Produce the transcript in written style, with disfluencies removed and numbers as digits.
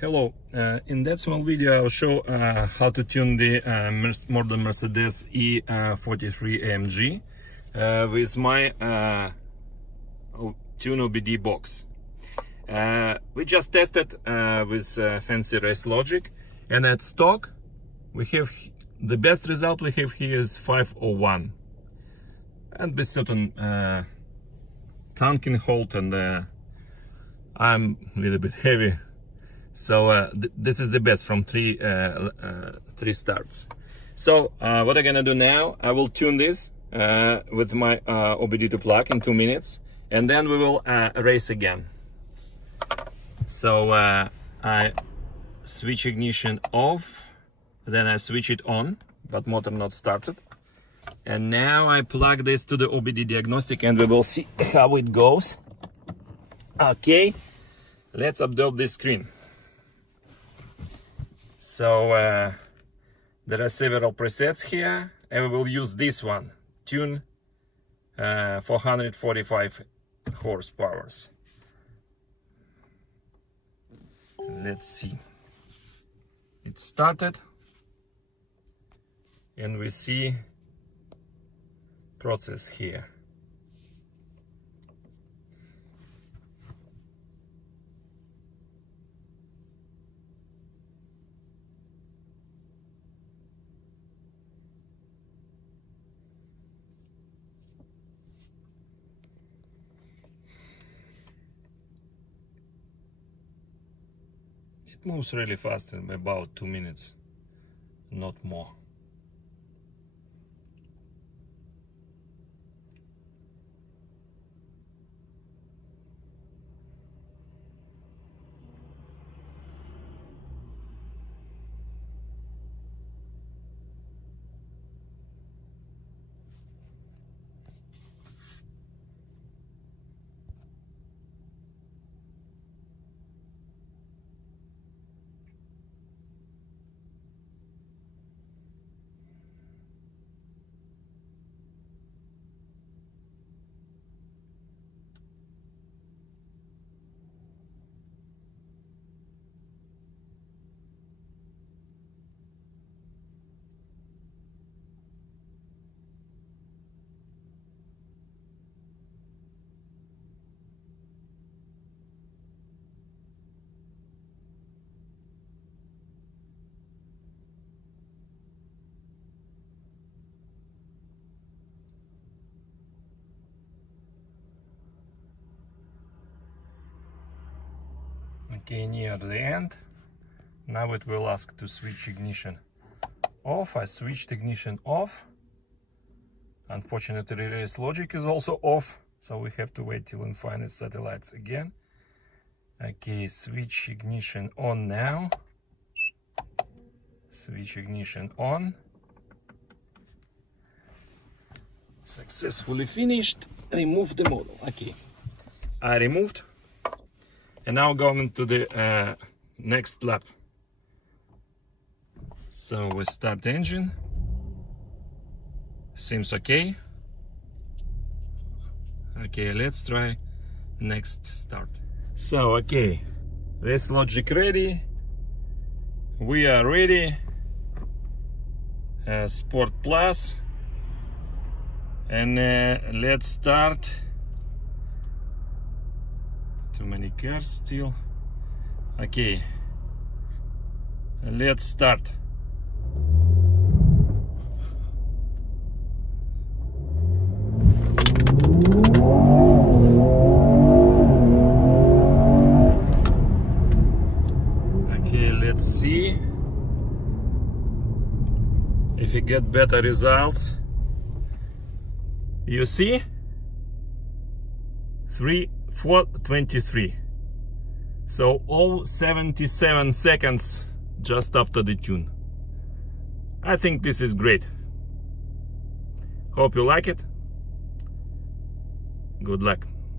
Hello, in that small video I'll show how to tune the modern Mercedes E43 AMG with my tune OBD box. We just tested with fancy race logic, and at stock we have the best result we have here is 501, and with certain tanking hold, and I'm a little bit heavy. So this is the best from three starts. So what I'm gonna do now, I will tune this with my OBD2 plug in 2 minutes, and then we will race again. So I switch ignition off, then I switch it on, but motor not started. And now I plug this to the OBD diagnostic, and we will see how it goes. Okay, let's update this screen. So there are several presets here, and we will use this one, tune 445 horsepower. Let's see. It started, and we see process here. It moves really fast in about 2 minutes, not more. Okay, near the end. Now it will ask to switch ignition off. I switched ignition off. Unfortunately, race logic is also off, so we have to wait till it finds satellites again. Okay, switch ignition on now. Switch ignition on. Successfully finished. Remove the model. Okay, I removed. And now going to the next lap. So we start the engine. Seems okay. Okay, let's try next start. So okay, race logic ready. We are ready. Sport Plus. And let's start. Too many cars still. Okay, let's start. Okay, let's see if we get better results. You see, 423. So all 77 seconds just after the tune. I think this is great. Hope you like it. Good luck.